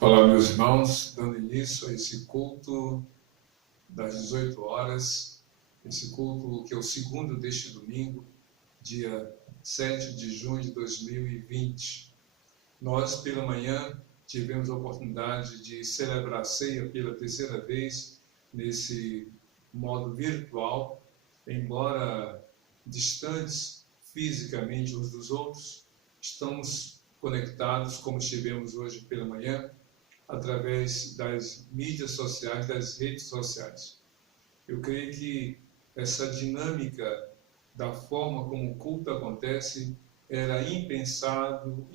Olá, meus irmãos, dando início a esse culto das 18 horas, esse culto que é o segundo deste domingo, dia 7 de junho de 2020. Nós, pela manhã, tivemos a oportunidade de celebrar a ceia pela terceira vez nesse modo virtual, embora distantes fisicamente uns dos outros, estamos conectados como estivemos hoje pela manhã, através das mídias sociais, das redes sociais. Eu creio que essa dinâmica da forma como o culto acontece era impensável,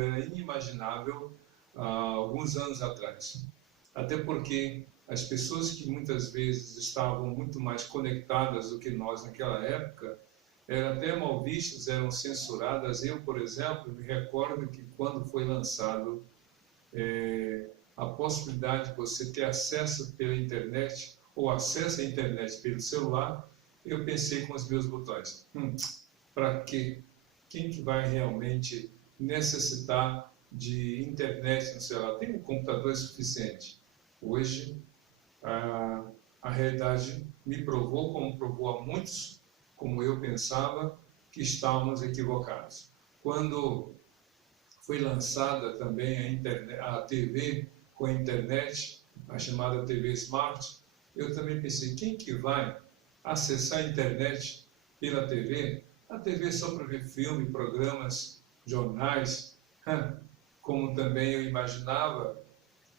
era inimaginável há alguns anos atrás. Até porque as pessoas que muitas vezes estavam muito mais conectadas do que nós naquela época, eram até mal vistas, eram censuradas. Eu, por exemplo, me recordo que quando foi lançado a possibilidade de você ter acesso pela internet ou acesso à internet pelo celular, eu pensei com os meus botões, para quê? Quem que vai realmente necessitar de internet no celular? Tem um computador suficiente. Hoje, a realidade me provou, como provou a muitos, como eu pensava, que estávamos equivocados. Quando foi lançada também a TV com a internet, a chamada TV Smart, eu também pensei, quem que vai acessar a internet pela TV? A TV é só para ver filme, programas, jornais, como também eu imaginava,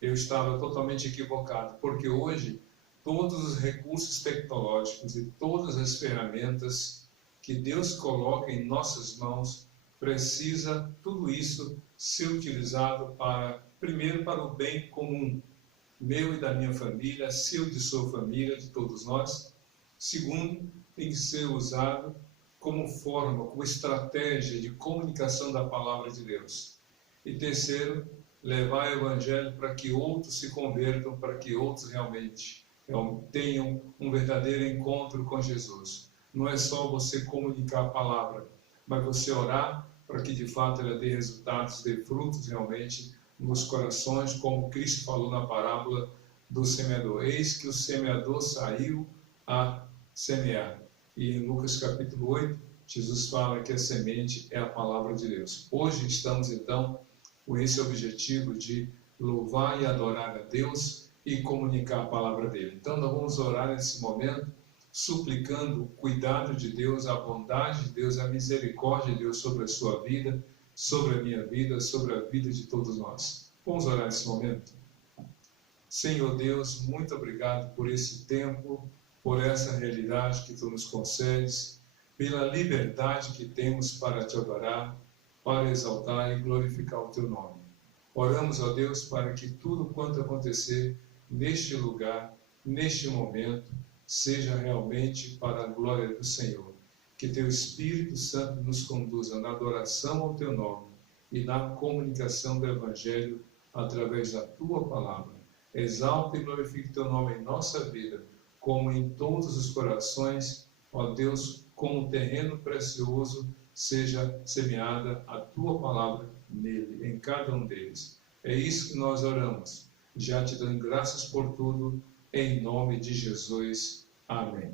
eu estava totalmente equivocado, porque hoje todos os recursos tecnológicos e todas as ferramentas que Deus coloca em nossas mãos, precisa tudo isso ser utilizado primeiro para o bem comum, meu e da minha família, seu e de sua família, de todos nós. Segundo, tem que ser usado como forma, como estratégia de comunicação da palavra de Deus. E terceiro, levar o evangelho para que outros se convertam, para que outros realmente tenham um verdadeiro encontro com Jesus. Não é só você comunicar a palavra, mas você orar para que de fato ela dê resultados, dê frutos realmente nos corações, como Cristo falou na parábola do semeador. Eis que o semeador saiu a semear. E em Lucas capítulo 8, Jesus fala que a semente é a palavra de Deus. Hoje estamos então com esse objetivo de louvar e adorar a Deus e comunicar a palavra dele. Então nós vamos orar nesse momento, suplicando o cuidado de Deus, a bondade de Deus, a misericórdia de Deus sobre a sua vida, sobre a minha vida, sobre a vida de todos nós. Vamos orar nesse momento? Senhor Deus, muito obrigado por esse tempo, por essa realidade que Tu nos concedes, pela liberdade que temos para Te adorar, para exaltar e glorificar o Teu nome. Oramos, ó Deus, para que tudo quanto acontecer neste lugar, neste momento, seja realmente para a glória do Senhor. Que Teu Espírito Santo nos conduza na adoração ao Teu nome e na comunicação do Evangelho através da Tua palavra. Exalta e glorifique Teu nome em nossa vida, como em todos os corações, ó Deus, como um terreno precioso, seja semeada a Tua palavra nele, em cada um deles. É isso que nós oramos, já Te dando graças por tudo, em nome de Jesus. Amém.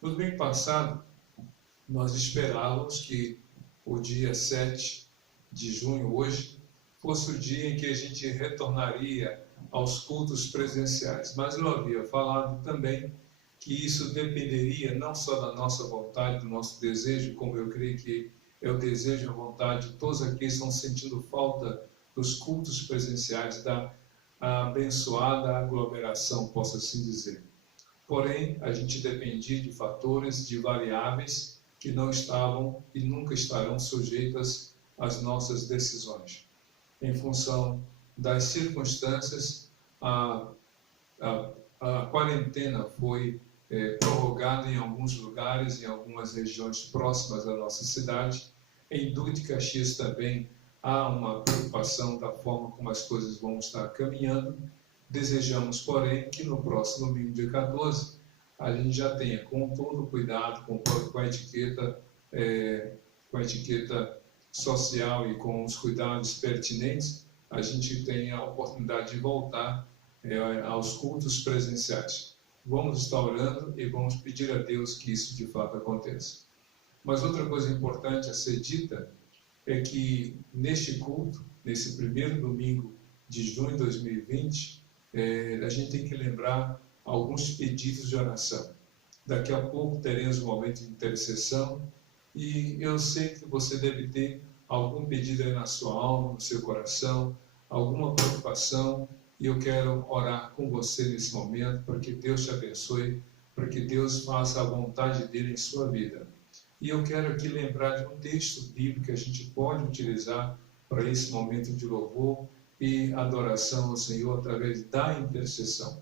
No domingo passado, nós esperávamos que o dia 7 de junho, hoje, fosse o dia em que a gente retornaria aos cultos presenciais. Mas eu havia falado também que isso dependeria não só da nossa vontade, do nosso desejo, como eu creio que é o desejo e a vontade de todos aqueles que estão sentindo falta dos cultos presenciais, da abençoada aglomeração, posso assim dizer. Porém, a gente dependia de fatores, de variáveis que não estavam e nunca estarão sujeitas às nossas decisões. Em função das circunstâncias, a quarentena foi prorrogada em alguns lugares, em algumas regiões próximas da nossa cidade. Em Duque de Caxias também há uma preocupação da forma como as coisas vão estar caminhando. Desejamos, porém, que no próximo domingo, dia 14, a gente já tenha, com todo o cuidado, com a etiqueta social e com os cuidados pertinentes, a gente tenha a oportunidade de voltar aos cultos presenciais. Vamos estar orando e vamos pedir a Deus que isso de fato aconteça. Mas outra coisa importante a ser dita é que neste culto, nesse primeiro domingo de junho de 2020, a gente tem que lembrar alguns pedidos de oração. Daqui a pouco teremos um momento de intercessão e eu sei que você deve ter algum pedido aí na sua alma, no seu coração, alguma preocupação, e eu quero orar com você nesse momento para que Deus te abençoe, para que Deus faça a vontade dele em sua vida. E eu quero aqui lembrar de um texto bíblico que a gente pode utilizar para esse momento de louvor e adoração ao Senhor através da intercessão.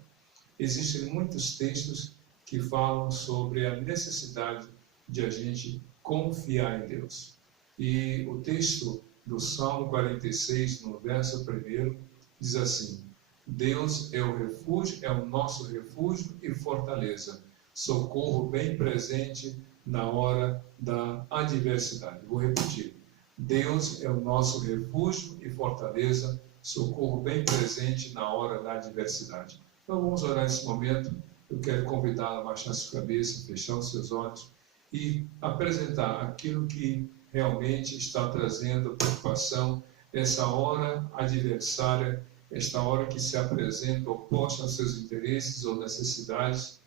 Existem muitos textos que falam sobre a necessidade de a gente confiar em Deus. E o texto do Salmo 46, no verso 1, diz assim: Deus é o refúgio, é o nosso refúgio e fortaleza, socorro bem presente na hora da adversidade. Vou repetir: Deus é o nosso refúgio e fortaleza, socorro bem presente na hora da adversidade. Então vamos orar nesse momento. Eu quero convidá-la a baixar sua cabeça, fechar os seus olhos e apresentar aquilo que realmente está trazendo preocupação, essa hora adversária, esta hora que se apresenta oposta aos seus interesses ou necessidades,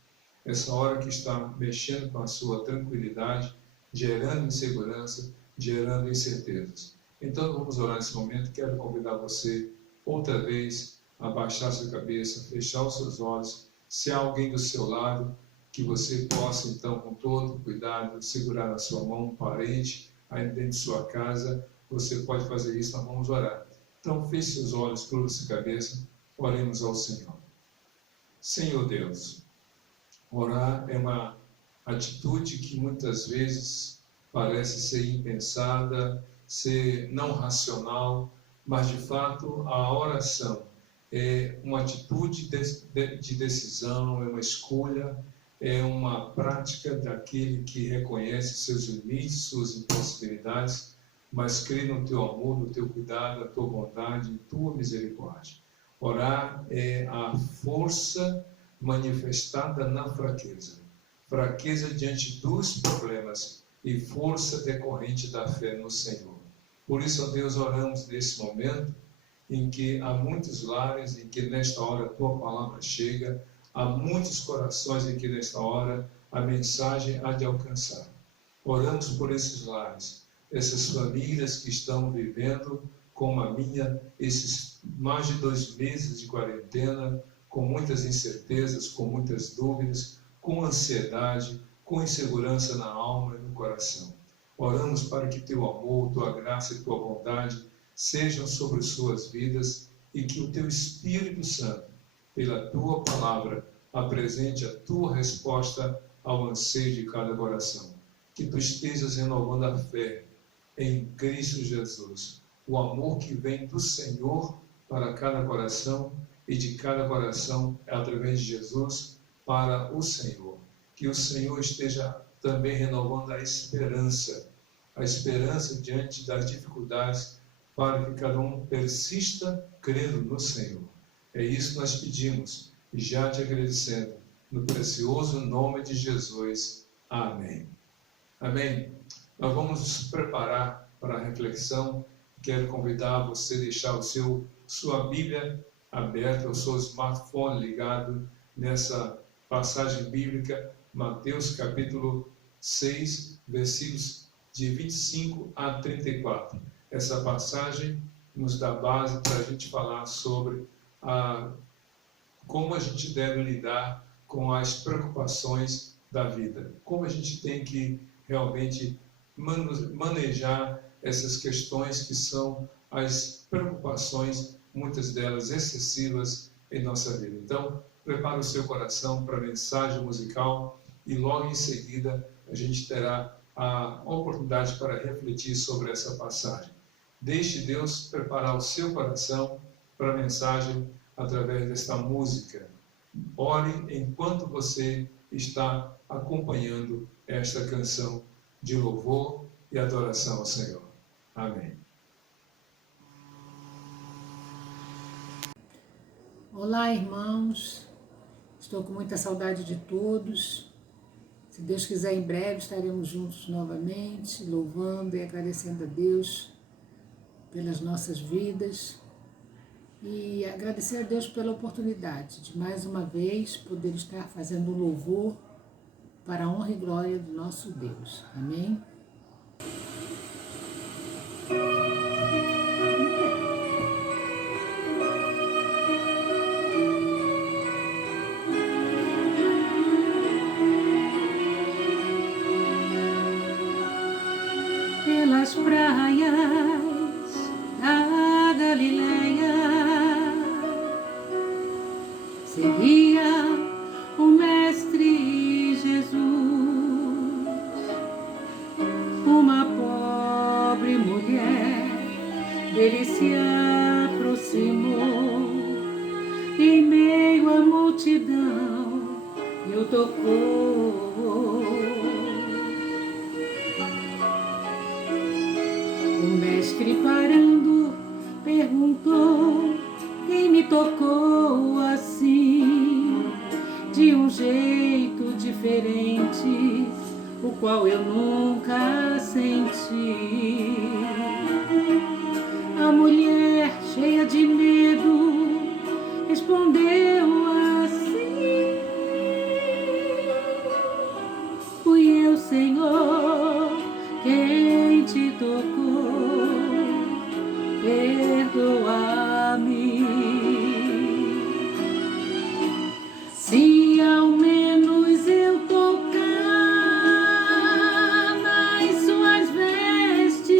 essa hora que está mexendo com a sua tranquilidade, gerando insegurança, gerando incertezas. Então vamos orar nesse momento. Quero convidar você outra vez a baixar sua cabeça, fechar os seus olhos. Se há alguém do seu lado, que você possa então com todo cuidado segurar na sua mão um parente aí dentro de sua casa, você pode fazer isso. Nós vamos orar. Então feche seus olhos, curva sua cabeça, oremos ao Senhor. Senhor Deus, orar é uma atitude que muitas vezes parece ser impensada, ser não racional, mas de fato a oração é uma atitude de decisão, é uma escolha, é uma prática daquele que reconhece seus limites, suas impossibilidades, mas crê no teu amor, no teu cuidado, na tua bondade, em tua misericórdia. Orar é a força manifestada na fraqueza. Fraqueza diante dos problemas e força decorrente da fé no Senhor. Por isso, ó Deus, oramos nesse momento em que há muitos lares, em que nesta hora a tua palavra chega, há muitos corações em que nesta hora a mensagem há de alcançar. Oramos por esses lares, essas famílias que estão vivendo, como a minha, esses mais de 2 meses de quarentena, com muitas incertezas, com muitas dúvidas, com ansiedade, com insegurança na alma e no coração. Oramos para que teu amor, tua graça e tua bondade sejam sobre suas vidas e que o teu Espírito Santo, pela tua palavra, apresente a tua resposta ao anseio de cada coração. Que tu estejas renovando a fé em Cristo Jesus, o amor que vem do Senhor para cada coração e de cada coração através de Jesus para o Senhor. Que o Senhor esteja também renovando a esperança diante das dificuldades, para que cada um persista crendo no Senhor. É isso que nós pedimos, e já te agradecendo, no precioso nome de Jesus. Amém. Amém. Nós vamos nos preparar para a reflexão. Quero convidar você a deixar sua Bíblia aberta, o seu smartphone ligado nessa passagem bíblica, Mateus capítulo 6, versículos de 25 a 34. Essa passagem nos dá base para a gente falar sobre como a gente deve lidar com as preocupações da vida, como a gente tem que realmente manejar essas questões que são as preocupações, muitas delas excessivas em nossa vida. Então, prepare o seu coração para a mensagem musical e logo em seguida a gente terá a oportunidade para refletir sobre essa passagem. Deixe Deus preparar o seu coração para a mensagem através desta música. Ore enquanto você está acompanhando esta canção de louvor e adoração ao Senhor. Amém. Olá, irmãos. Estou com muita saudade de todos. Se Deus quiser, em breve estaremos juntos novamente, louvando e agradecendo a Deus pelas nossas vidas e agradecer a Deus pela oportunidade de mais uma vez poder estar fazendo louvor para a honra e glória do nosso Deus. Amém? Pelas praias da Galileia seguia o Mestre Jesus. Uma pobre mulher dele se aproximou, em meio à multidão e o tocou. O mestre, parando, perguntou: quem me tocou assim, de um jeito diferente, o qual eu nunca senti? A mulher, cheia de medo, respondeu assim: fui eu, Senhor, quem te tocou, perdoa-me. Se ao menos eu tocar nas suas vestes,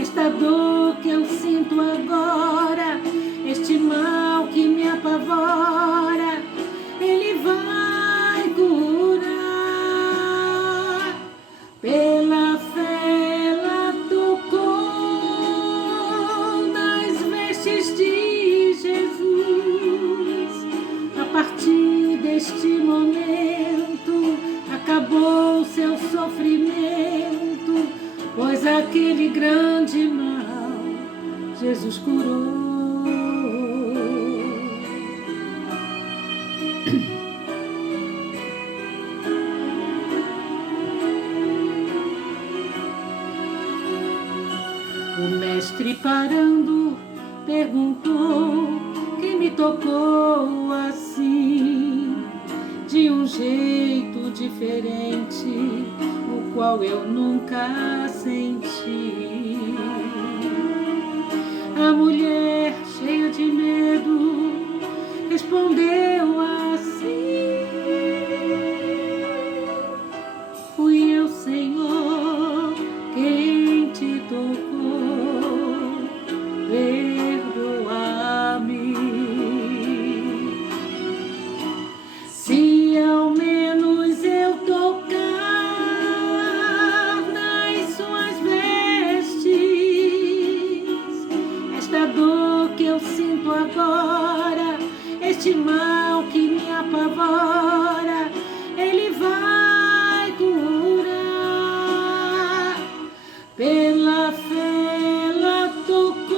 esta dor que eu sinto agora, este mal que me apavora, Ele vai curar. Pela fé ela tocou nas vestes de Jesus. A partir deste momento acabou seu sofrimento, pois aquele grande mal Jesus curou. O mestre, parando, perguntou: quem me tocou assim, de um jeito diferente, o qual eu nunca senti? A mulher, cheia de medo, respondeu assim: fui eu, Senhor, quem te tocou, perdoa-me. Se ao menos eu tocar nas suas vestes, esta dor que eu sinto agora, este mal que me apavora, Ele vai curar. Pela fé ela tocou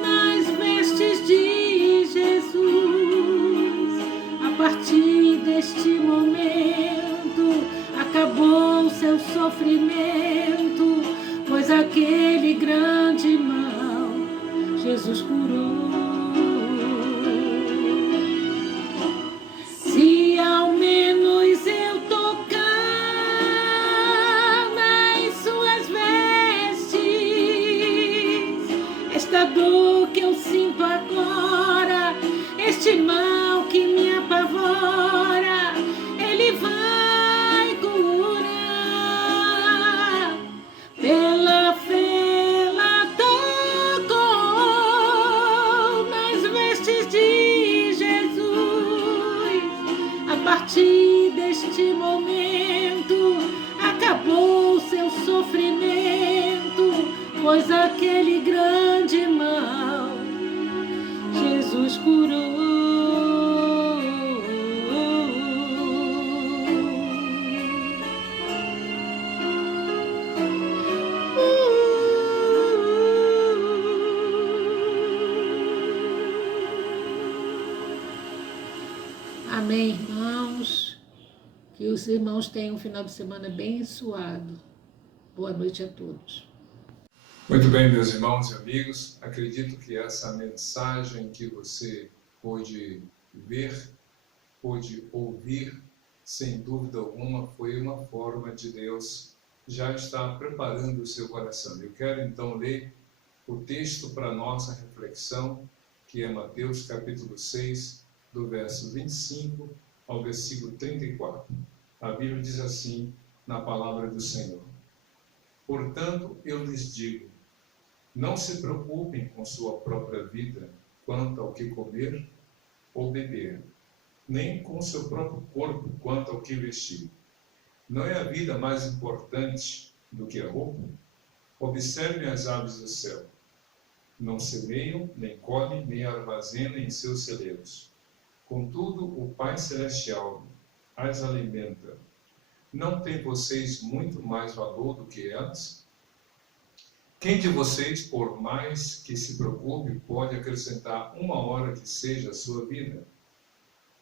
nas vestes de Jesus. A partir deste momento acabou seu sofrimento, pois aquele grande mal Jesus curou. Se ao menos eu tocar nas suas vestes, esta dor que eu sinto agora, este mal que me apavora, Ele vai curar. Pela fé ela tocou nas vestes de Jesus. A partir deste momento acabou seu sofrimento, pois aquele grande mal Jesus curou. Amém, irmãos. Que os irmãos tenham um final de semana abençoado. Boa noite a todos. Muito bem, meus irmãos e amigos. Acredito que essa mensagem que você pôde ver, pôde ouvir, sem dúvida alguma, foi uma forma de Deus já estar preparando o seu coração. Eu quero então ler o texto para nossa reflexão, que é Mateus capítulo 6, do verso 25 ao versículo 34. A Bíblia diz assim, na palavra do Senhor: Portanto, eu lhes digo, não se preocupem com sua própria vida, quanto ao que comer ou beber, nem com seu próprio corpo, quanto ao que vestir. Não é a vida mais importante do que a roupa? Observem as aves do céu. Não semeiam, nem colhem, nem armazenam em seus celeiros. Contudo, o Pai Celestial as alimenta. Não tem vocês muito mais valor do que elas? Quem de vocês, por mais que se preocupe, pode acrescentar uma hora que seja a sua vida?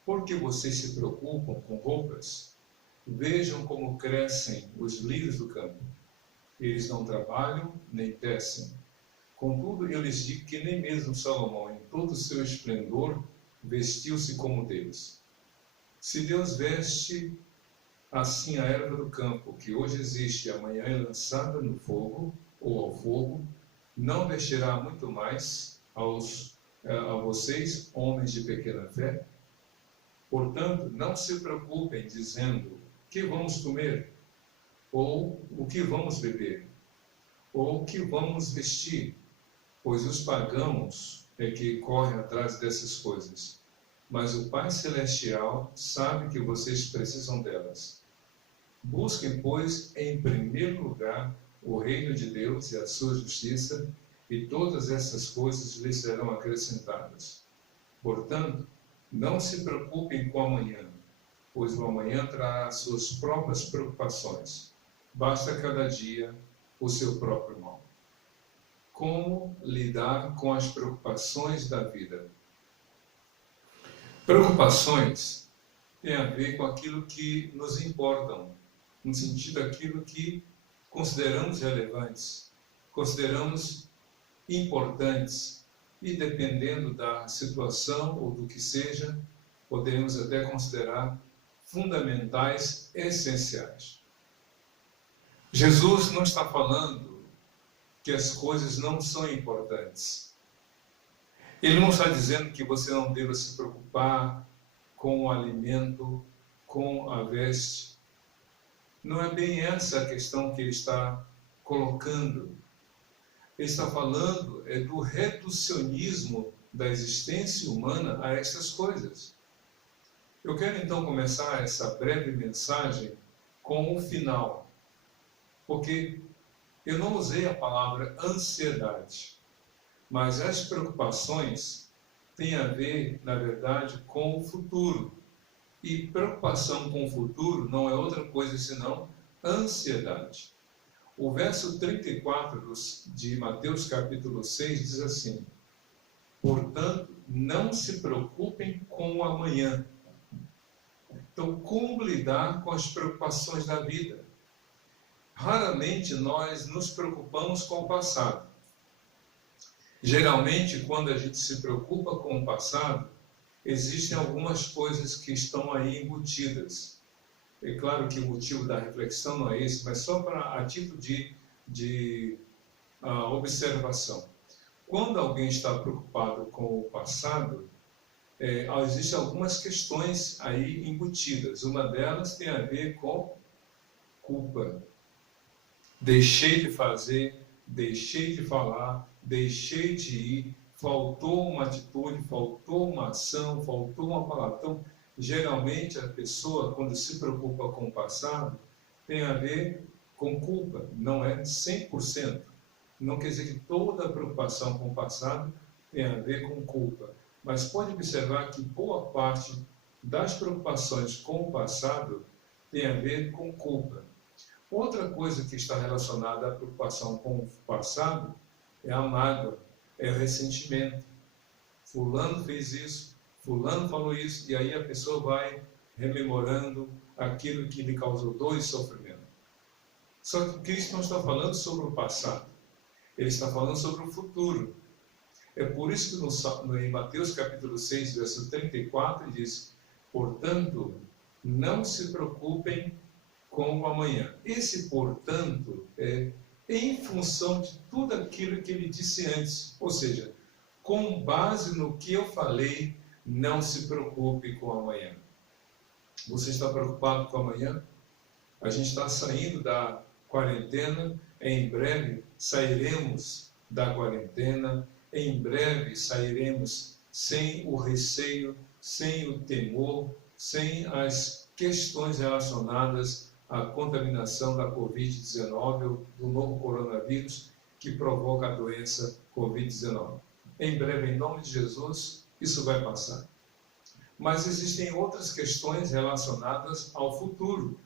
Por que vocês se preocupam com roupas? Vejam como crescem os lírios do campo. Eles não trabalham nem tecem. Contudo, eu lhes digo que nem mesmo Salomão, em todo o seu esplendor, vestiu-se como Deus. Se Deus veste assim a erva do campo, que hoje existe e amanhã é lançada no fogo, ou ao fogo, não vestirá muito mais a vocês, homens de pequena fé? Portanto, não se preocupem dizendo, que vamos comer? Ou o que vamos beber? Ou o que vamos vestir? Pois os pagãos é que correm atrás dessas coisas. Mas o Pai Celestial sabe que vocês precisam delas. Busquem, pois, em primeiro lugar o reino de Deus e a sua justiça, e todas essas coisas lhes serão acrescentadas. Portanto, não se preocupem com o amanhã, pois o amanhã trará suas próprias preocupações. Basta cada dia o seu próprio mal. Como lidar com as preocupações da vida? Preocupações têm a ver com aquilo que nos importam, no sentido daquilo que consideramos relevantes, consideramos importantes, e dependendo da situação ou do que seja, podemos até considerar fundamentais, essenciais. Jesus não está falando que as coisas não são importantes. Ele não está dizendo que você não deva se preocupar com o alimento, com a veste. Não é bem essa a questão que ele está colocando. Ele está falando do reducionismo da existência humana a estas coisas. Eu quero então começar essa breve mensagem com o final, porque eu não usei a palavra ansiedade, mas as preocupações têm a ver, na verdade, com o futuro. E preocupação com o futuro não é outra coisa senão ansiedade. O verso 34 de Mateus capítulo 6 diz assim: Portanto, não se preocupem com o amanhã. Então, como lidar com as preocupações da vida? Raramente nós nos preocupamos com o passado. Geralmente, quando a gente se preocupa com o passado, existem algumas coisas que estão aí embutidas. É claro que o motivo da reflexão não é esse, mas só a título de observação. Quando alguém está preocupado com o passado, existem algumas questões aí embutidas. Uma delas tem a ver com culpa. Deixei de fazer, deixei de falar, deixei de ir, faltou uma atitude, faltou uma ação, faltou uma palavra. Então, geralmente a pessoa, quando se preocupa com o passado, tem a ver com culpa. Não é 100%. Não quer dizer que toda preocupação com o passado tem a ver com culpa. Mas pode observar que boa parte das preocupações com o passado tem a ver com culpa. Outra coisa que está relacionada à preocupação com o passado é a mágoa, é o ressentimento. Fulano fez isso, fulano falou isso, e aí a pessoa vai rememorando aquilo que lhe causou dor e sofrimento. Só que Cristo não está falando sobre o passado, ele está falando sobre o futuro. É por isso que em Mateus capítulo 6, verso 34, ele diz: portanto, não se preocupem com o amanhã. Esse, portanto, é em função de tudo aquilo que ele disse antes. Ou seja, com base no que eu falei, não se preocupe com o amanhã. Você está preocupado com o amanhã? A gente está saindo da quarentena, em breve sairemos da quarentena, em breve sairemos sem o receio, sem o temor, sem as questões relacionadas à contaminação da Covid-19, do novo coronavírus que provoca a doença Covid-19. Em breve, em nome de Jesus, isso vai passar. Mas existem outras questões relacionadas ao futuro.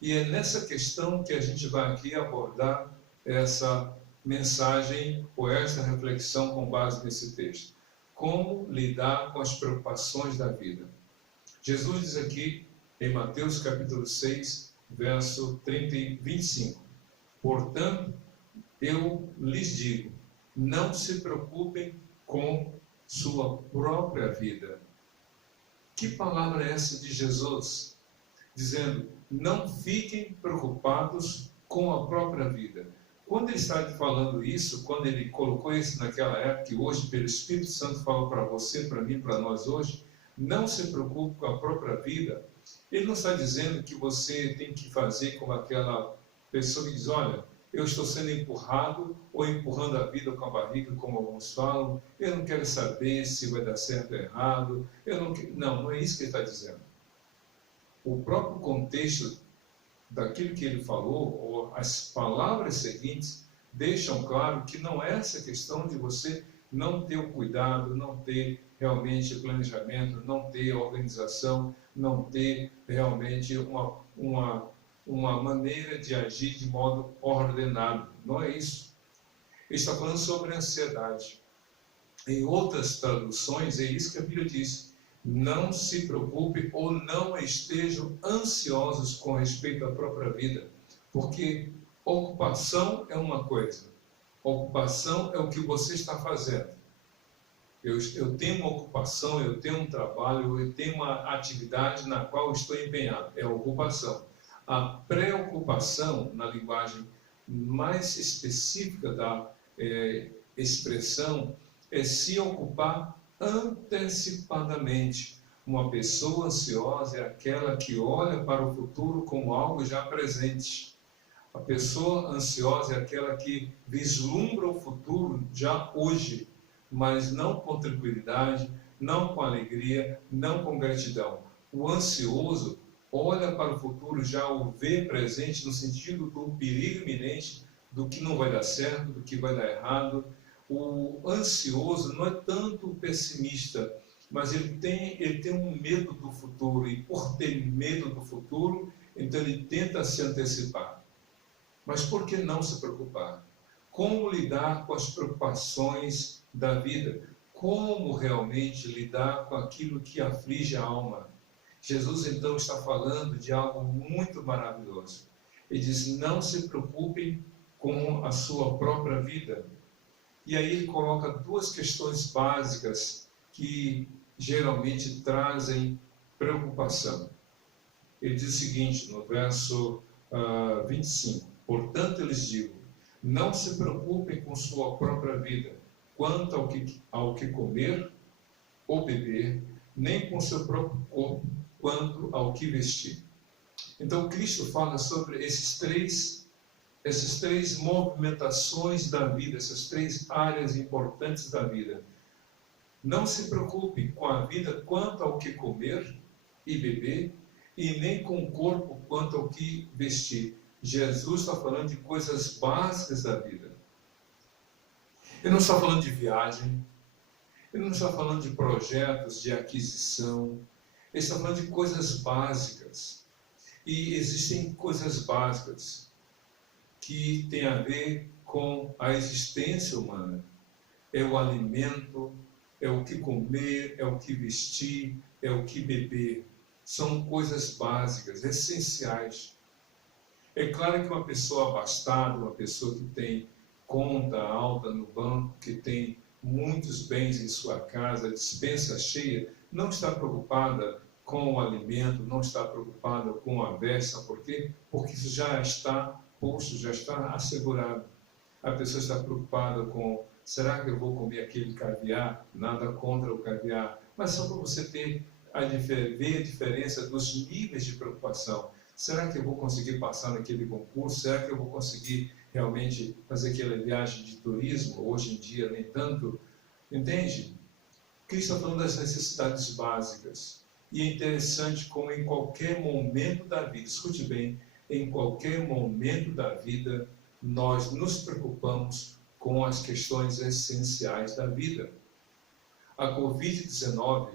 E é nessa questão que a gente vai aqui abordar essa mensagem ou essa reflexão com base nesse texto. Como lidar com as preocupações da vida. Jesus diz aqui em Mateus capítulo 6, verso 25. Portanto, eu lhes digo, não se preocupem com sua própria vida. Que palavra é essa de Jesus? Dizendo, não fiquem preocupados com a própria vida. Quando ele está falando isso, quando ele colocou isso naquela época, e hoje pelo Espírito Santo fala para você, para mim, para nós hoje, não se preocupe com a própria vida. Ele não está dizendo que você tem que fazer como aquela pessoa que diz, olha, eu estou sendo empurrado ou empurrando a vida com a barriga, como alguns falam, eu não quero saber se vai dar certo ou errado, não é isso que ele está dizendo. O próprio contexto daquilo que ele falou, ou as palavras seguintes, deixam claro que não é essa questão de você não ter o cuidado, não ter realmente planejamento, não ter organização, não ter realmente uma maneira de agir de modo ordenado. Não é isso. Ele está falando sobre ansiedade. Em outras traduções, é isso que a Bíblia diz. Não se preocupe ou não estejam ansiosos com respeito à própria vida, porque ocupação é uma coisa, ocupação é o que você está fazendo. Eu tenho uma ocupação, eu tenho um trabalho, eu tenho uma atividade na qual eu estou empenhado, é a ocupação. A preocupação, na linguagem mais específica da expressão, é se ocupar antecipadamente. Uma pessoa ansiosa é aquela que olha para o futuro como algo já presente. A pessoa ansiosa é aquela que vislumbra o futuro já hoje, mas não com tranquilidade, não com alegria, não com gratidão. O ansioso olha para o futuro, já o vê presente no sentido do perigo iminente, do que não vai dar certo, do que vai dar errado. O ansioso não é tanto pessimista, mas ele tem um medo do futuro, e por ter medo do futuro, então ele tenta se antecipar. Mas por que não se preocupar? Como lidar com as preocupações da vida? Como realmente lidar com aquilo que aflige a alma? Jesus então está falando de algo muito maravilhoso. Ele diz, não se preocupem com a sua própria vida. E aí ele coloca duas questões básicas que geralmente trazem preocupação. Ele diz o seguinte, no verso 25, portanto eu lhes digo, não se preocupem com sua própria vida, quanto ao que comer ou beber, nem com seu próprio corpo, quanto ao que vestir. Então Cristo fala sobre essas três movimentações da vida, essas três áreas importantes da vida. Não se preocupe com a vida quanto ao que comer e beber, e nem com o corpo quanto ao que vestir. Jesus está falando de coisas básicas da vida. Ele não está falando de viagem, ele não está falando de projetos de aquisição, ele está falando de coisas básicas. E existem coisas básicas que têm a ver com a existência humana. É o alimento, é o que comer, é o que vestir, é o que beber. São coisas básicas, essenciais. É claro que uma pessoa abastada, uma pessoa que tem conta alta no banco, que tem muitos bens em sua casa, despensa cheia, não está preocupada com o alimento, não está preocupada com a versa. Por quê? Porque isso já está posto, já está assegurado. A pessoa está preocupada com: será que eu vou comer aquele caviar? Nada contra o caviar, mas só para você ver a diferença dos níveis de preocupação. Será que eu vou conseguir passar naquele concurso? Será que eu vou conseguir realmente fazer aquela viagem de turismo? Hoje em dia, nem tanto. Entende? Cristo está falando das necessidades básicas. E é interessante como em qualquer momento da vida, escute bem, em qualquer momento da vida, nós nos preocupamos com as questões essenciais da vida. A Covid-19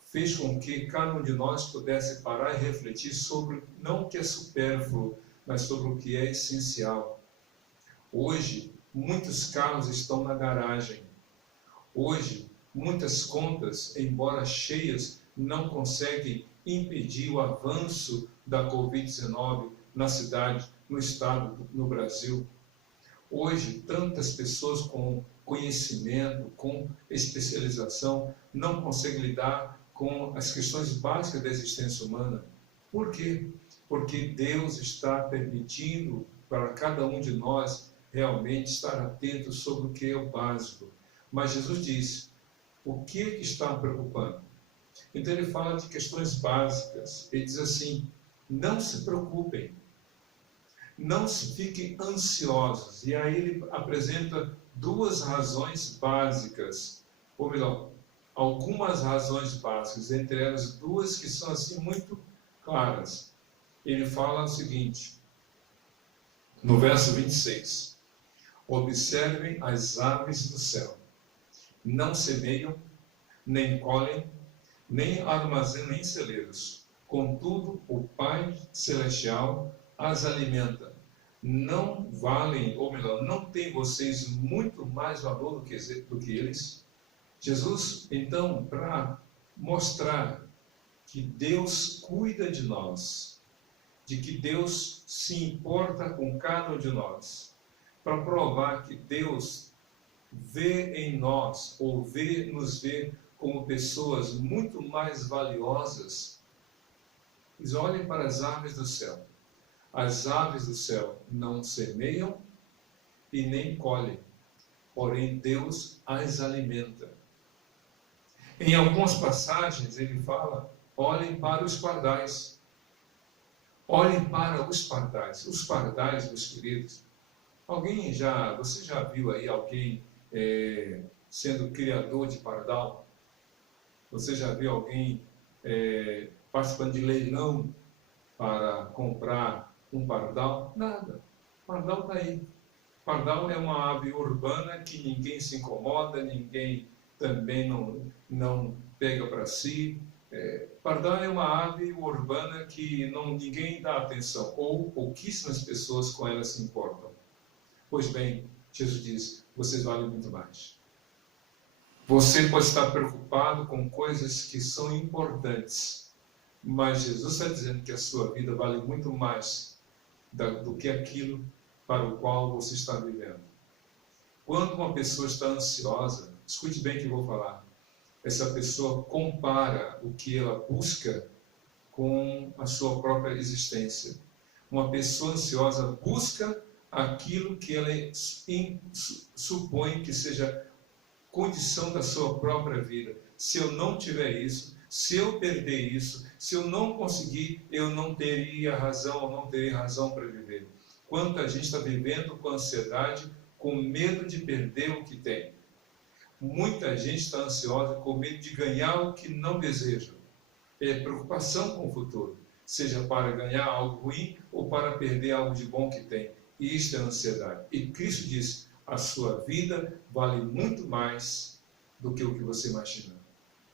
fez com que cada um de nós pudesse parar e refletir sobre não o que é supérfluo, mas sobre o que é essencial. Hoje, muitos carros estão na garagem. Hoje, muitas contas, embora cheias, não conseguem impedir o avanço da Covid-19 na cidade, no estado, no Brasil. Hoje, tantas pessoas com conhecimento, com especialização, não conseguem lidar com as questões básicas da existência humana. Por quê? Porque Deus está permitindo para cada um de nós realmente estar atento sobre o que é o básico. Mas Jesus disse: o que está preocupando? Então ele fala de questões básicas. Ele diz assim: não se preocupem, não se fiquem ansiosos. E aí ele apresenta duas razões básicas, ou melhor, algumas razões básicas, entre elas duas que são assim muito claras. Ele fala o seguinte, no verso 26: observem as aves do céu, não semeiam, nem colhem, nem armazenam em celeiros, contudo o Pai Celestial as alimenta. Não valem, ou melhor, não tem vocês muito mais valor do que eles? Jesus, então, para mostrar que Deus cuida de nós, de que Deus se importa com cada um de nós, para provar que Deus vê em nós, ou nos vê como pessoas muito mais valiosas, diz: olhem para as aves do céu. As aves do céu não semeiam e nem colhem, porém Deus as alimenta. Em algumas passagens ele fala: olhem para os pardais. Olhem para os pardais. Os pardais, meus queridos, você já viu aí alguém sendo criador de pardal? Você já viu alguém participando de leilão para comprar um pardal? Nada. Pardal está aí. Pardal é uma ave urbana que ninguém se incomoda, ninguém também não pega para si. Pardal é uma ave urbana que ninguém dá atenção, ou pouquíssimas pessoas com ela se importam. Pois bem, Jesus diz: vocês valem muito mais. Você pode estar preocupado com coisas que são importantes, mas Jesus está dizendo que a sua vida vale muito mais do que aquilo para o qual você está vivendo. Quando uma pessoa está ansiosa, escute bem o que eu vou falar, essa pessoa compara o que ela busca com a sua própria existência. Uma pessoa ansiosa busca aquilo que ela supõe que seja condição da sua própria vida. Se eu não tiver isso, se eu perder isso, se eu não conseguir, eu não teria razão, ou não terei razão para viver. Quanta gente está vivendo com ansiedade, com medo de perder o que tem. Muita gente está ansiosa com medo de ganhar o que não deseja. É preocupação com o futuro, seja para ganhar algo ruim ou para perder algo de bom que tem. E isto é ansiedade. E Cristo diz: a sua vida vale muito mais do que o que você imagina.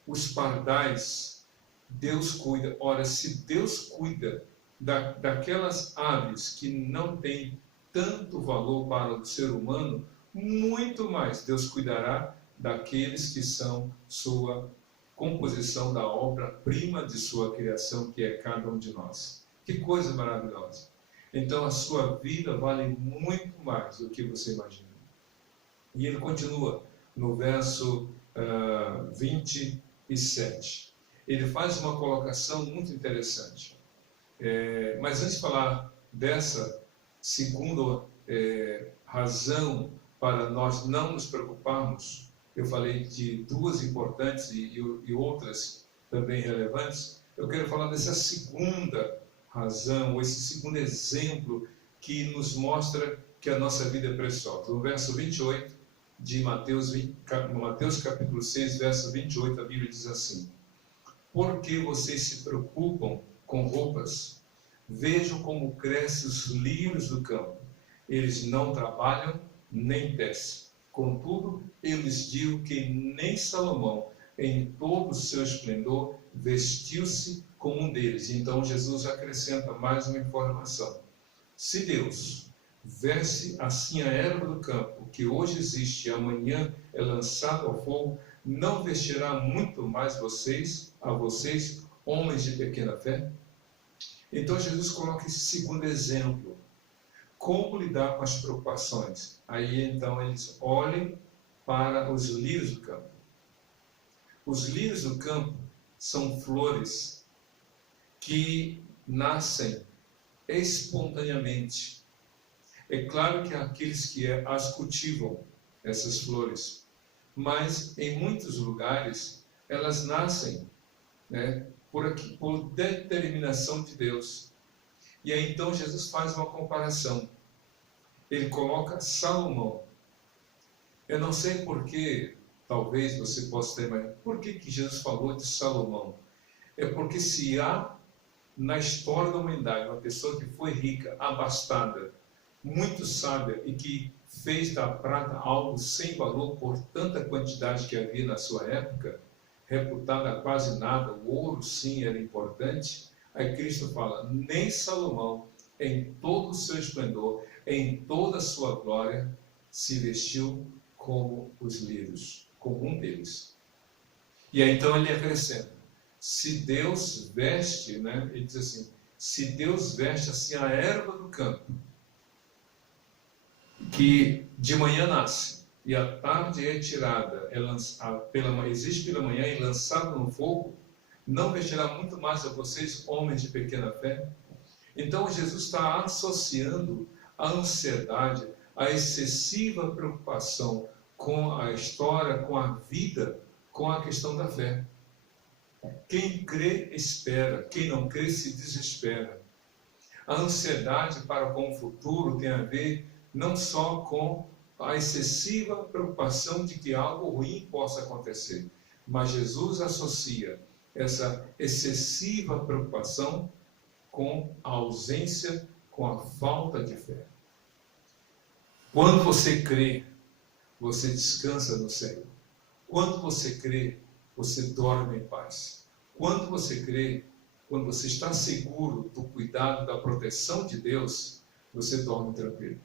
Os pardais, Deus cuida. Ora, se Deus cuida daquelas aves que não têm tanto valor para o ser humano, muito mais Deus cuidará daqueles que são sua composição da obra-prima de sua criação, que é cada um de nós. Que coisa maravilhosa! Então a sua vida vale muito mais do que você imagina. E ele continua no verso 27. Ele faz uma colocação muito interessante. Mas antes de falar dessa segunda razão para nós não nos preocuparmos, eu falei de duas importantes e outras também relevantes. Eu quero falar dessa segunda razão, esse segundo exemplo que nos mostra que a nossa vida é preciosa. No verso 28 de Mateus capítulo 6, verso 28, a Bíblia diz assim: por que vocês se preocupam com roupas? Vejam como crescem os lírios do campo. Eles não trabalham nem tecem. Contudo, eu lhes digo que nem Salomão, em todo o seu esplendor, vestiu-se como um deles. Então Jesus acrescenta mais uma informação. Se Deus veste assim a erva do campo, que hoje existe e amanhã é lançado ao fogo, não vestirá muito mais a vocês, homens de pequena fé? Então Jesus coloca esse segundo exemplo. Como lidar com as preocupações? Aí então eles olhem para os lírios do campo. Os lírios do campo são flores que nascem espontaneamente. É claro que há aqueles que as cultivam, essas flores, mas em muitos lugares elas nascem, por determinação de Deus. E aí então Jesus faz uma comparação. Ele coloca Salomão. Eu não sei porquê, talvez você possa ter imaginado, por que Jesus falou de Salomão? É porque se há na história da humanidade uma pessoa que foi rica, abastada, muito sábia e que fez da prata algo sem valor por tanta quantidade que havia na sua época, reputada a quase nada, o ouro sim era importante. Aí Cristo fala, nem Salomão, em todo o seu esplendor, em toda a sua glória, se vestiu como os lírios, como um deles. E aí então ele acrescenta, se Deus veste, ele diz assim, se Deus veste assim a erva do campo, que de manhã nasce, e à tarde é tirada, existe pela manhã e lançada no fogo, não vestirá muito mais a vocês, homens de pequena fé? Então Jesus está associando a ansiedade, a excessiva preocupação com a história, com a vida, com a questão da fé. Quem crê, espera. Quem não crê, se desespera. A ansiedade para com o futuro tem a ver não só com a excessiva preocupação de que algo ruim possa acontecer, mas Jesus associa essa excessiva preocupação com a ausência, com a falta de fé. Quando você crê, você descansa no Senhor. Quando você crê, você dorme em paz. Quando você crê, quando você está seguro do cuidado, da proteção de Deus, você dorme tranquilo.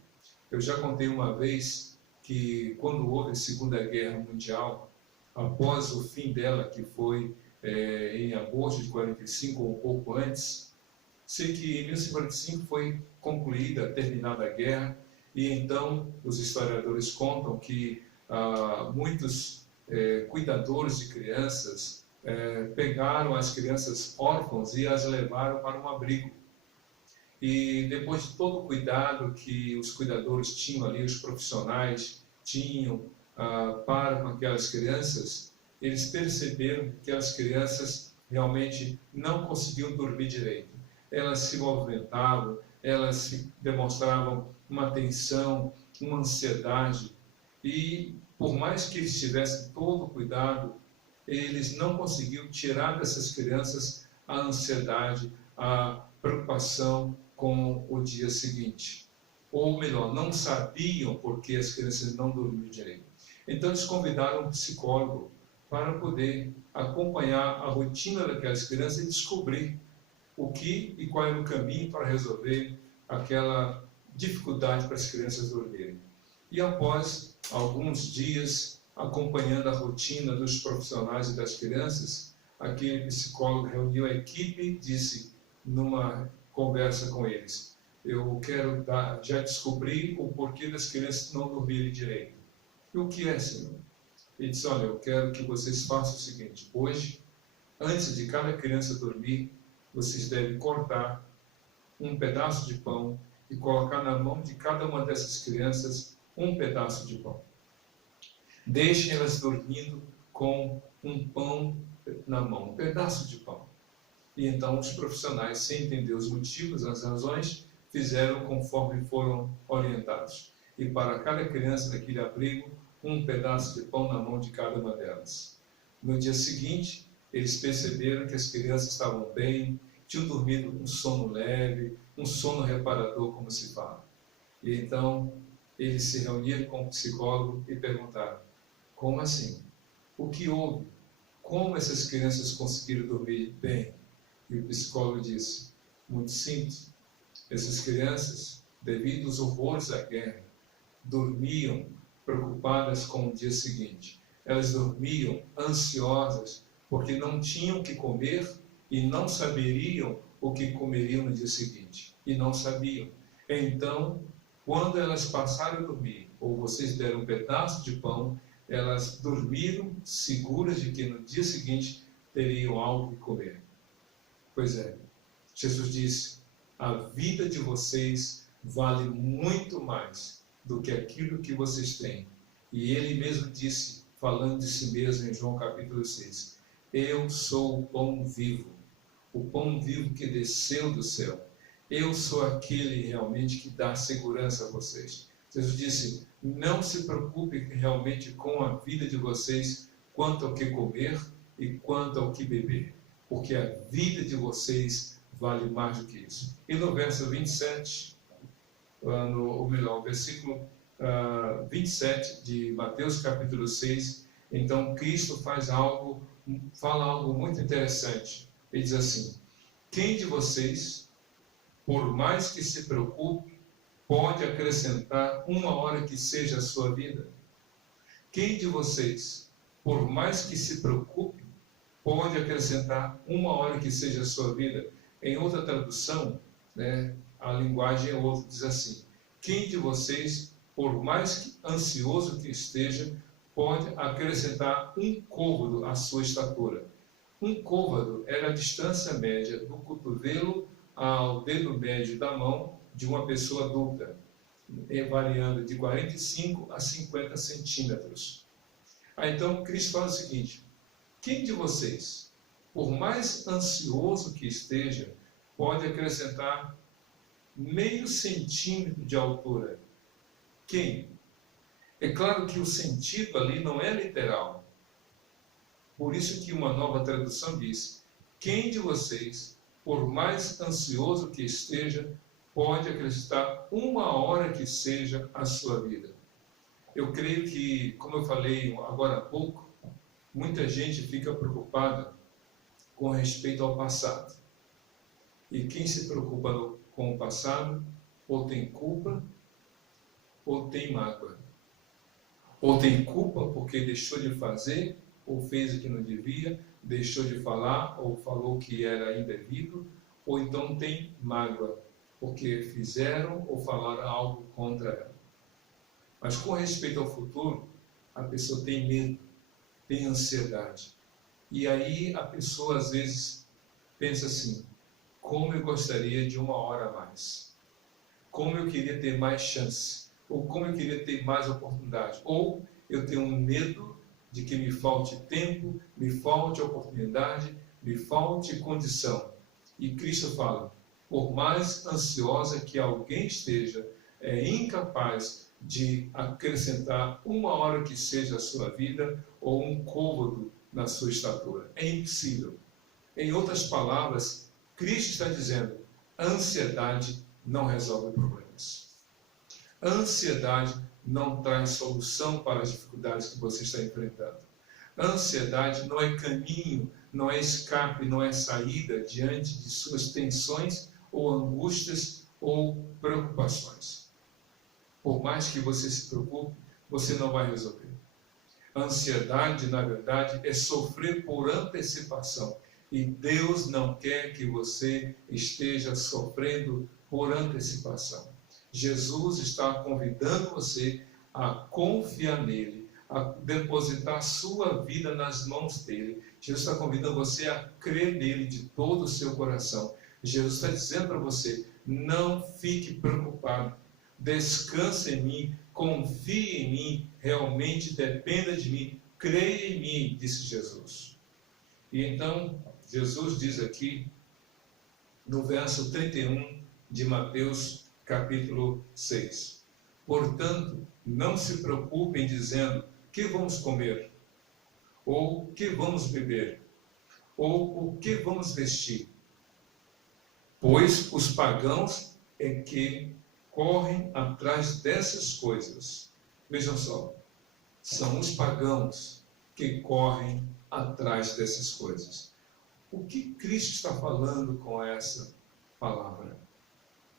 Eu já contei uma vez que quando houve a Segunda Guerra Mundial, após o fim dela, que foi em agosto de 45 ou um pouco antes, sei que em 1945 foi terminada a guerra, e então os historiadores contam que muitos cuidadores de crianças pegaram as crianças órfãs e as levaram para um abrigo. E depois de todo o cuidado que os cuidadores tinham ali, os profissionais tinham para com aquelas crianças, eles perceberam que aquelas crianças realmente não conseguiam dormir direito. Elas se movimentavam, elas demonstravam uma tensão, uma ansiedade, e por mais que eles tivessem todo o cuidado, eles não conseguiam tirar dessas crianças a ansiedade, a preocupação com o dia seguinte. Ou melhor, não sabiam porque as crianças não dormiam direito. Então eles convidaram um psicólogo para poder acompanhar a rotina daquelas crianças e descobrir o que e qual era o caminho para resolver aquela dificuldade para as crianças dormirem. E após alguns dias acompanhando a rotina dos profissionais e das crianças, aquele psicólogo reuniu a equipe e disse, numa conversa com eles, eu quero já descobri o porquê das crianças não dormirem direito. E o que é, Senhor? Ele disse, olha, eu quero que vocês façam o seguinte, hoje, antes de cada criança dormir, vocês devem cortar um pedaço de pão e colocar na mão de cada uma dessas crianças um pedaço de pão. Deixem elas dormindo com um pão na mão, um pedaço de pão. E então os profissionais, sem entender os motivos, as razões, fizeram conforme foram orientados. E para cada criança daquele abrigo, um pedaço de pão na mão de cada uma delas. No dia seguinte, eles perceberam que as crianças estavam bem, tinham dormido um sono leve, um sono reparador, como se fala. E então, eles se reuniram com o psicólogo e perguntaram, como assim? O que houve? Como essas crianças conseguiram dormir bem? E o psicólogo disse, muito simples, essas crianças, devido aos horrores da guerra, dormiam preocupadas com o dia seguinte. Elas dormiam ansiosas porque não tinham o que comer e não saberiam o que comeriam no dia seguinte. E não sabiam. Então, quando elas passaram a dormir, ou vocês deram um pedaço de pão, elas dormiram seguras de que no dia seguinte teriam algo que comer. Pois é, Jesus disse, a vida de vocês vale muito mais do que aquilo que vocês têm. E ele mesmo disse, falando de si mesmo em João capítulo 6, eu sou o pão vivo que desceu do céu. Eu sou aquele realmente que dá segurança a vocês. Jesus disse, não se preocupe realmente com a vida de vocês, quanto ao que comer e quanto ao que beber, porque a vida de vocês vale mais do que isso. E no verso 27, o versículo 27 de Mateus capítulo 6, então Cristo fala algo muito interessante. Ele diz assim, quem de vocês, por mais que se preocupe, pode acrescentar uma hora que seja a sua vida? Quem de vocês, por mais que se preocupe, pode acrescentar uma hora que seja a sua vida? Em outra tradução, a linguagem é outra, diz assim, quem de vocês, por mais ansioso que esteja, pode acrescentar um côvado à sua estatura? Um côvado era a distância média do cotovelo ao dedo médio da mão de uma pessoa adulta, variando de 45 a 50 centímetros. Então, Cristo fala o seguinte, quem de vocês, por mais ansioso que esteja, pode acrescentar meio centímetro de altura? Quem? É claro que o sentido ali não é literal. Por isso que uma nova tradução diz, quem de vocês, por mais ansioso que esteja, pode acrescentar uma hora que seja a sua vida? Eu creio que, como eu falei agora há pouco, muita gente fica preocupada com respeito ao passado. E quem se preocupa com o passado, ou tem culpa, ou tem mágoa. Ou tem culpa porque deixou de fazer, ou fez o que não devia, deixou de falar, ou falou que era indevido, ou então tem mágoa, porque fizeram ou falaram algo contra ela. Mas com respeito ao futuro, a pessoa tem medo, tem ansiedade. E aí a pessoa às vezes pensa assim, como eu gostaria de uma hora a mais. Como eu queria ter mais chance. Ou como eu queria ter mais oportunidade. Ou eu tenho um medo de que me falte tempo, me falte oportunidade, me falte condição. E Cristo fala, por mais ansiosa que alguém esteja, é incapaz de acrescentar uma hora que seja a sua vida ou um côvado na sua estatura. É impossível. Em outras palavras, Cristo está dizendo, a ansiedade não resolve problemas. A ansiedade não traz solução para as dificuldades que você está enfrentando. A ansiedade não é caminho, não é escape, não é saída diante de suas tensões ou angústias ou preocupações. Por mais que você se preocupe, você não vai resolver. A ansiedade, na verdade, é sofrer por antecipação. E Deus não quer que você esteja sofrendo por antecipação. Jesus está convidando você a confiar nele, a depositar sua vida nas mãos dele. Jesus está convidando você a crer nele de todo o seu coração. Jesus está dizendo para você, não fique preocupado, descanse em mim, confie em mim, realmente dependa de mim, creia em mim, disse Jesus. E então, Jesus diz aqui, no verso 31 de Mateus, capítulo 6. Portanto, não se preocupem dizendo, que vamos comer? Ou que vamos beber? Ou o que vamos vestir? Pois os pagãos é que correm atrás dessas coisas. Vejam só, são os pagãos que correm atrás dessas coisas. O que Cristo está falando com essa palavra?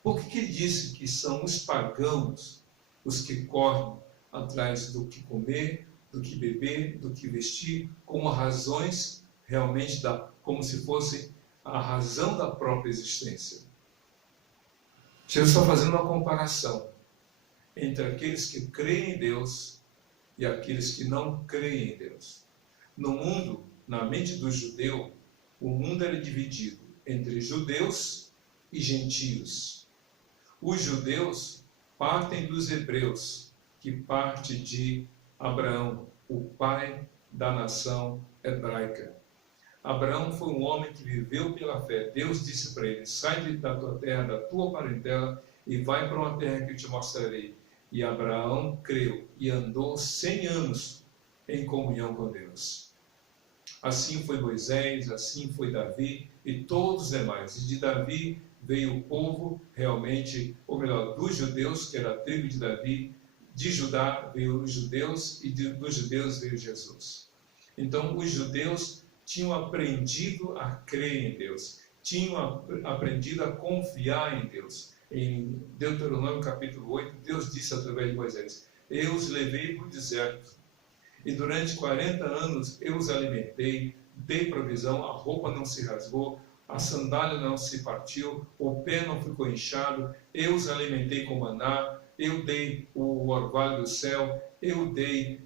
Por que ele disse que são os pagãos os que correm atrás do que comer, do que beber, do que vestir, como razões realmente como se fosse a razão da própria existência? Jesus está fazendo uma comparação entre aqueles que creem em Deus e aqueles que não creem em Deus. No mundo, na mente do judeu, o mundo era dividido entre judeus e gentios. Os judeus partem dos hebreus, que parte de Abraão, o pai da nação hebraica. Abraão foi um homem que viveu pela fé. Deus disse para ele, sai da tua terra, da tua parentela, e vai para uma terra que eu te mostrarei. E Abraão creu e andou 100 anos em comunhão com Deus. Assim foi Moisés, assim foi Davi e todos os demais. E de Davi veio o povo realmente, ou melhor, dos judeus, que era a tribo de Davi, de Judá veio os judeus e dos judeus veio Jesus. Então os judeus tinham aprendido a crer em Deus, tinham aprendido a confiar em Deus. Em Deuteronômio capítulo 8, Deus disse através de Moisés, eu os levei para o deserto, e durante 40 anos eu os alimentei, dei provisão, a roupa não se rasgou, a sandália não se partiu, o pé não ficou inchado, eu os alimentei com maná, eu dei o orvalho do céu, eu dei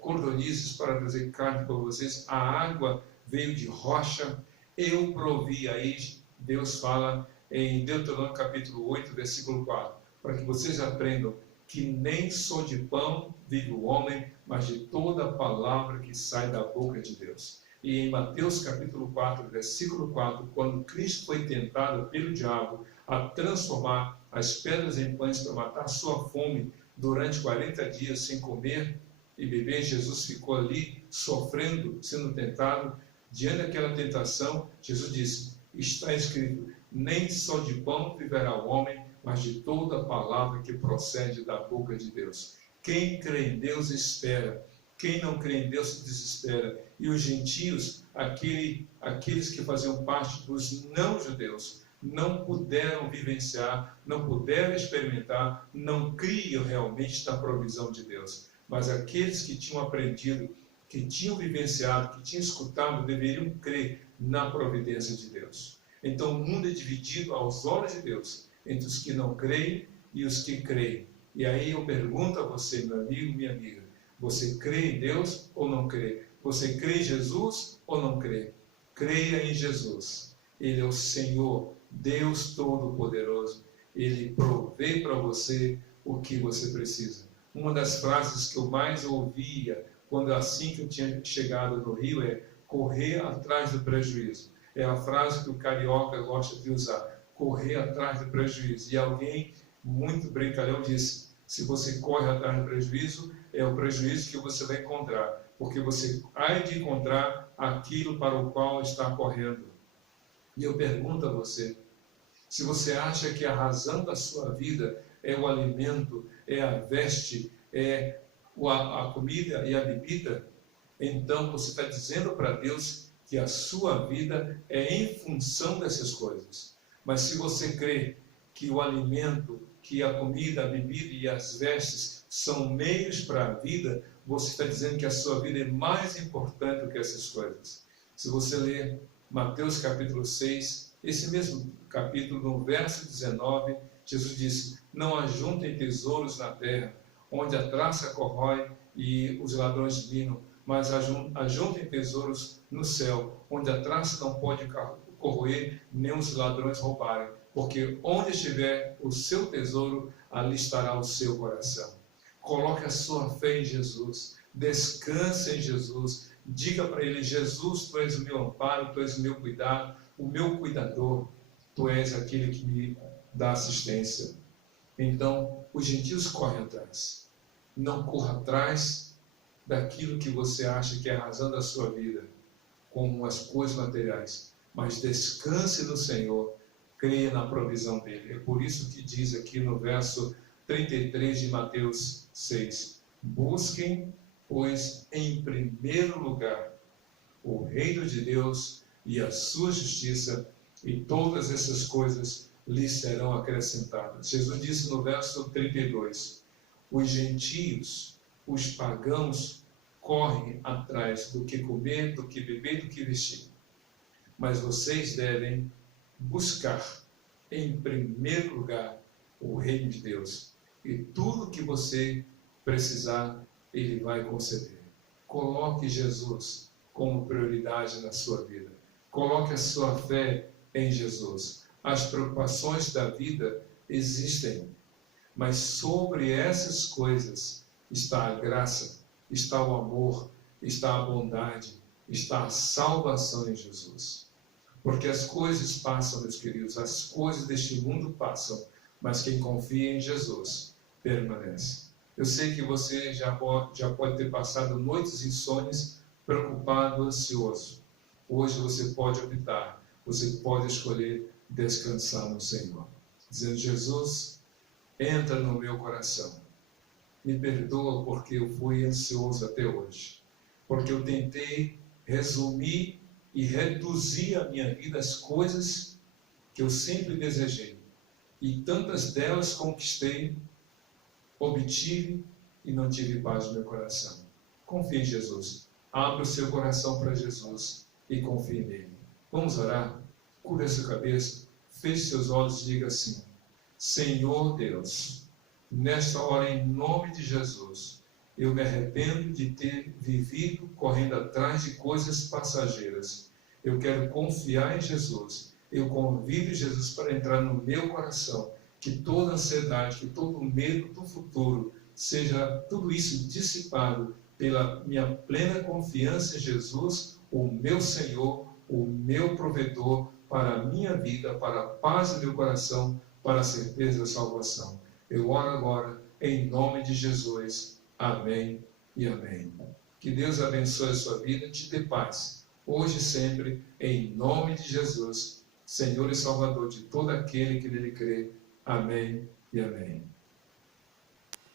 cordonizes para trazer carne para vocês, a água veio de rocha, eu provi. Aí Deus fala em Deuteronômio capítulo 8, versículo 4, para que vocês aprendam que nem só de pão vive o homem, mas de toda a palavra que sai da boca de Deus. E em Mateus capítulo 4, versículo 4, quando Cristo foi tentado pelo diabo a transformar as pedras em pães para matar sua fome durante 40 dias sem comer e beber, Jesus ficou ali sofrendo, sendo tentado. Diante daquela tentação, Jesus disse, está escrito, nem só de pão viverá o homem, mas de toda a palavra que procede da boca de Deus. Quem crê em Deus espera, quem não crê em Deus se desespera. E os gentios, aqueles que faziam parte dos não-judeus, não puderam vivenciar, não puderam experimentar, não criam realmente na provisão de Deus. Mas aqueles que tinham aprendido, que tinham vivenciado, que tinham escutado, deveriam crer na providência de Deus. Então o mundo é dividido aos olhos de Deus, entre os que não creem e os que creem. E aí eu pergunto a você, meu amigo, minha amiga, você crê em Deus ou não crê? Você crê em Jesus ou não crê? Creia em Jesus. Ele é o Senhor, Deus Todo-Poderoso. Ele provê para você o que você precisa. Uma das frases que eu mais ouvia quando assim que eu tinha chegado no Rio é correr atrás do prejuízo. É a frase que o carioca gosta de usar, correr atrás do prejuízo. E alguém muito brincalhão disse, se você corre atrás do prejuízo, é o prejuízo que você vai encontrar, porque você há de encontrar aquilo para o qual está correndo. E eu pergunto a você, se você acha que a razão da sua vida é o alimento, é a veste, é a comida e a bebida, então você está dizendo para Deus que a sua vida é em função dessas coisas. Mas se você crê que o alimento, que a comida, a bebida e as vestes são meios para a vida, você está dizendo que a sua vida é mais importante do que essas coisas. Se você ler Mateus capítulo 6, esse mesmo capítulo, no verso 19, Jesus disse: não ajuntem tesouros na terra, onde a traça corrói e os ladrões minam, mas ajuntem tesouros no céu, onde a traça não pode corroer, nem os ladrões roubarem. Porque onde estiver o seu tesouro, ali estará o seu coração. Coloque a sua fé em Jesus, descanse em Jesus, diga para Ele: Jesus, Tu és o meu amparo, Tu és o meu cuidado, o meu cuidador, Tu és aquele que me dá assistência. Então, os gentios correm atrás. Não corra atrás daquilo que você acha que é a razão da sua vida, como as coisas materiais, mas descanse no Senhor, creia na provisão dele. É por isso que diz aqui no verso 33 de Mateus 6: busquem, pois, em primeiro lugar o reino de Deus e a sua justiça, e todas essas coisas lhes serão acrescentadas. Jesus disse no verso 32: os gentios, os pagãos, correm atrás do que comer, do que beber, do que vestir. Mas vocês devem buscar, em primeiro lugar, o reino de Deus. E tudo que você precisar, Ele vai conceder. Coloque Jesus como prioridade na sua vida. Coloque a sua fé em Jesus. As preocupações da vida existem, mas sobre essas coisas está a graça, está o amor, está a bondade, está a salvação em Jesus. Porque as coisas passam, meus queridos, as coisas deste mundo passam, mas quem confia em Jesus permanece. Eu sei que você já pode ter passado noites insônias, preocupado, ansioso. Hoje você pode optar, você pode escolher descansar no Senhor, dizendo: Jesus, entra no meu coração, me perdoa porque eu fui ansioso até hoje, porque eu tentei resumir e reduzir a minha vida às coisas que eu sempre desejei, e tantas delas conquistei, obtive e não tive paz no meu coração. Confie em Jesus, abra o seu coração para Jesus e confie nele. Vamos orar? Curva a sua cabeça, feche seus olhos e diga assim: Senhor Deus, nesta hora, em nome de Jesus, eu me arrependo de ter vivido correndo atrás de coisas passageiras. Eu quero confiar em Jesus. Eu convido Jesus para entrar no meu coração. Que toda ansiedade, que todo medo do futuro, seja tudo isso dissipado pela minha plena confiança em Jesus, o meu Senhor, o meu provedor, para a minha vida, para a paz do meu coração, para a certeza da salvação. Eu oro agora em nome de Jesus. Amém e amém. Que Deus abençoe a sua vida e te dê paz, hoje e sempre, em nome de Jesus, Senhor e Salvador de todo aquele que nele crê. Amém e amém.